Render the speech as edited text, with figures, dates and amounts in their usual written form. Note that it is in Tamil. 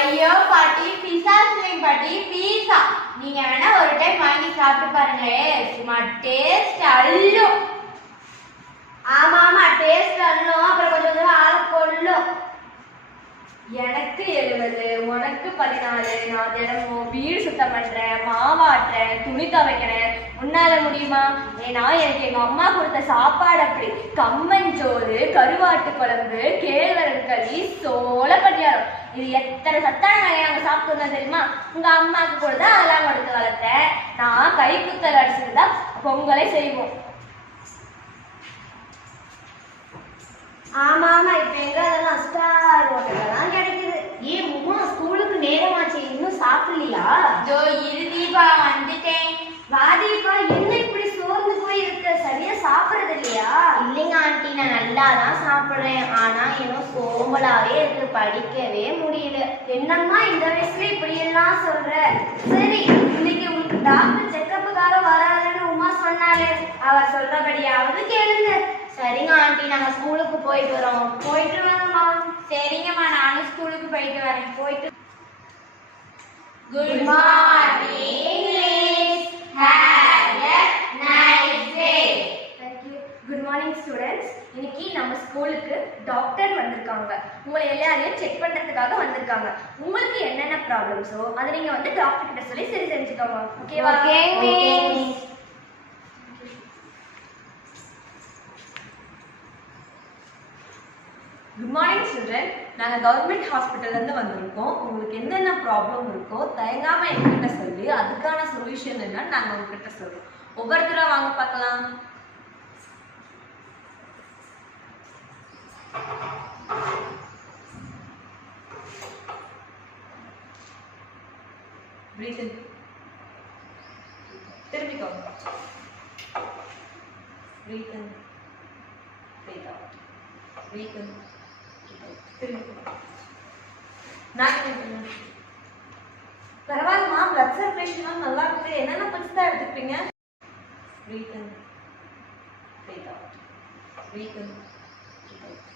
ஐயோ பாட்டி, பிஸா சொல்லுங்க பாட்டி, பீஸா. நீங்க வேணா ஒரு டைம் வாங்கி சாப்பிட்டு பாருங்களேன், சும்மா டேஸ்ட் அள்ளும். ஆமா ஆமா, டேஸ்ட் அள்ளும், அப்புறம் கொஞ்சம் கொஞ்சம் ஆளு கொள்ளும். எனக்கு 70, உனக்கு 14. நான் தினமும் வீடு சுத்தம் பண்றேன், மாவாட்டுறேன், துணி துவைக்கிறேன். உன்னால முடியுமா? ஏன்னா எனக்கு எங்க அம்மா கொடுத்த சாப்பாடு அப்படி. கம்மஞ்சோறு, கருவாட்டு குழம்பு, கேழ்வரகு களி, சோள பணியாரம். இது எத்தனை சத்தான வகையை நாங்க சாப்பிட்டு வந்தோம் தெரியுமா? உங்க அம்மாவுக்கு கூட தான் அதெல்லாம் கொடுத்து வளர்த்தேன். நான் கை குத்தல் அடிச்சுருந்தா பொங்கலை செய்வோம். ஆமா ஆமா, இப்ப எங்க அதெல்லாம் ஸ்டார் ஹோட்டல்ல தான் கிடைக்குது. ஏன் உமா, ஸ்கூலுக்கு நேரமாச்சு, இன்னும் சாப்பிடலையா? இதோ இரு தீபா, வந்துட்டேன். வா தீபா, என்ன இப்படி சோர்ந்து போய் இருக்க? சரியா சாப்பிடுறது இல்லையா? இல்லைங்க ஆண்டி, நான் நல்லா தான் சாப்பிடுறேன். ஆனா இன்னும் சோம்பலாவே இருக்கு, படிக்கவே முடியல. என்னம்மா இந்த வயசுல இப்படி எல்லாம் சொல்ற? சரி, இன்னைக்கு உங்களுக்கு டாக்டர் செக்கப்புக்காக வராதுன்னு உமா சொன்னாலே, அவர் சொல்றபடியாவது கேளுங்க. சரிங்க ஆண்டி, நாங்க ஸ்கூலுக்கு போயிட்டு வரோம். போயிட்டு வாங்கம்மா. சரிங்கம்மா, நானும் ஸ்கூலுக்கு போயிட்டு வரேன். போயிட்டு Good morning, miss. Have a nice day. Thank you. Good morning students. இன்னைக்கு நம்ம ஸ்கூலுக்கு டாக்டர் வந்திருக்காங்க. உங்களை எல்லாரையும் செக் பண்றதுக்காக வந்திருக்காங்க. உங்களுக்கு என்னென்ன ப்ராப்ளம்ஸோ அதை நீங்க வந்து டாக்டர் கிட்ட சொல்லி சரி செஞ்சுக்கோங்க. ஓகேவா? Okay, miss. Good morning children. நாங்கள் கவர்மெண்ட் ஹாஸ்பிட்டல்லேருந்து வந்திருக்கோம். உங்களுக்கு என்னென்ன ப்ராப்ளம் இருக்கோ தயங்காமல் எங்ககிட்ட சொல்லி அதுக்கான சொல்யூஷன் என்னன்னு நாங்கள் உங்ககிட்ட சொல்கிறோம். ஒவ்வொருத்தராக வாங்க பார்க்கலாம். திரும்பிக்கோங்க. Breathe in, breathe out. Breathe in, பரவாயில்லமா, பிளட் சர்க்குலேஷன் நல்லா இருக்கு. என்னென்ன பச்சு தான் எடுத்துப்பீங்க? Breathe in, breathe out. Breathe in, breathe out.